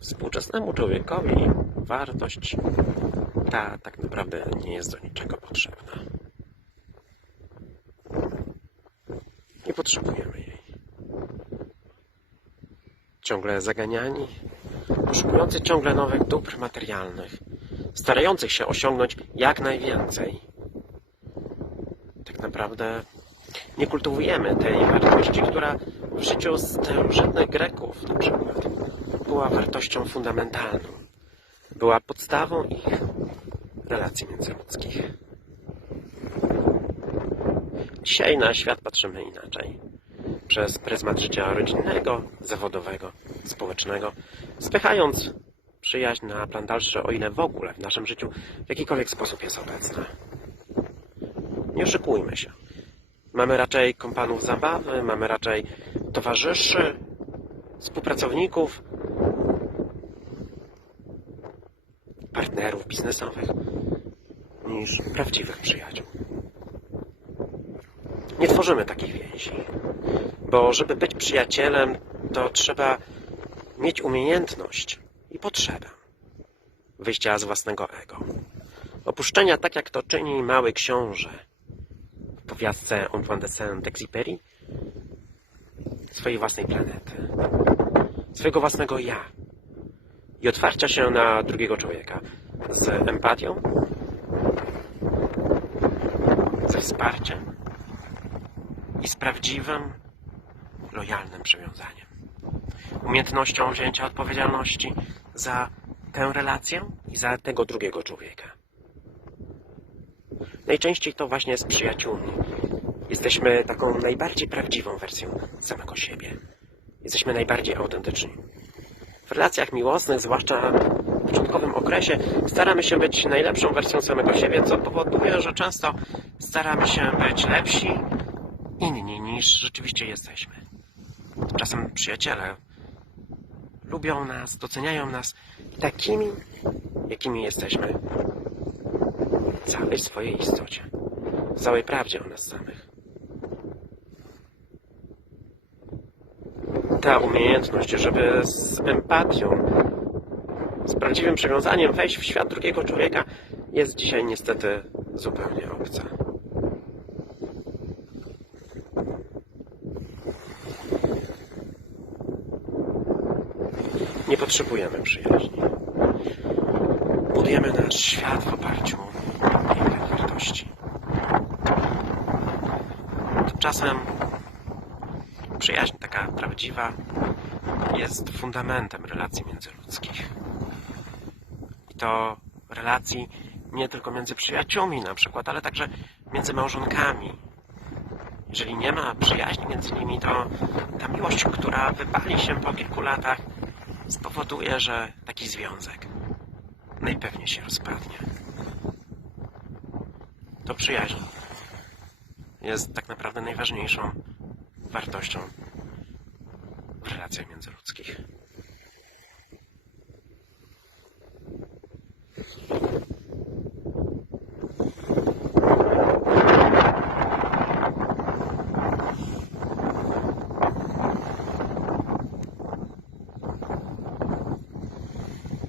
Współczesnemu człowiekowi wartość ta tak naprawdę nie jest do niczego potrzebna. Nie potrzebujemy jej. Ciągle zaganiani, poszukujący ciągle nowych dóbr materialnych, starających się osiągnąć jak najwięcej. Tak naprawdę nie kultywujemy tej wartości, która w życiu starożytnych Greków na przykład była wartością fundamentalną. Była podstawą ich relacji międzyludzkich. Dzisiaj na świat patrzymy inaczej. Przez pryzmat życia rodzinnego, zawodowego, społecznego, spychając przyjaźń na plan dalszy, o ile w ogóle w naszym życiu w jakikolwiek sposób jest obecna. Nie oszukujmy się. Mamy raczej kompanów zabawy, mamy raczej towarzyszy, współpracowników, partnerów biznesowych niż prawdziwych przyjaciół. Nie tworzymy takich więzi, bo żeby być przyjacielem, to trzeba mieć umiejętność i potrzebę wyjścia z własnego ego. Opuszczenia, tak jak to czyni mały książę w powiastce Antoine de Saint-Exupéry, swojej własnej planety, swojego własnego ja i otwarcia się na drugiego człowieka z empatią, ze wsparciem i z prawdziwym, lojalnym przywiązaniem. Umiejętnością wzięcia odpowiedzialności za tę relację i za tego drugiego człowieka. Najczęściej to właśnie z przyjaciółmi. Jesteśmy taką najbardziej prawdziwą wersją samego siebie. Jesteśmy najbardziej autentyczni. W relacjach miłosnych, zwłaszcza początkowym okresie, staramy się być najlepszą wersją samego siebie, co powoduje, że często staramy się być lepsi, inni niż rzeczywiście jesteśmy. Czasem przyjaciele lubią nas, doceniają nas takimi, jakimi jesteśmy w całej swojej istocie, w całej prawdzie o nas samych. Ta umiejętność, żeby z empatią, z prawdziwym przywiązaniem wejść w świat drugiego człowieka, jest dzisiaj niestety zupełnie obca. Nie potrzebujemy przyjaźni. Budujemy nasz świat w oparciu o wartości. Tymczasem przyjaźń taka prawdziwa jest fundamentem relacji międzyludzkich. To relacji nie tylko między przyjaciółmi na przykład, ale także między małżonkami. Jeżeli nie ma przyjaźni między nimi, to ta miłość, która wypali się po kilku latach, spowoduje, że taki związek najpewniej się rozpadnie. To przyjaźń jest tak naprawdę najważniejszą wartością w relacjach międzyludzkich.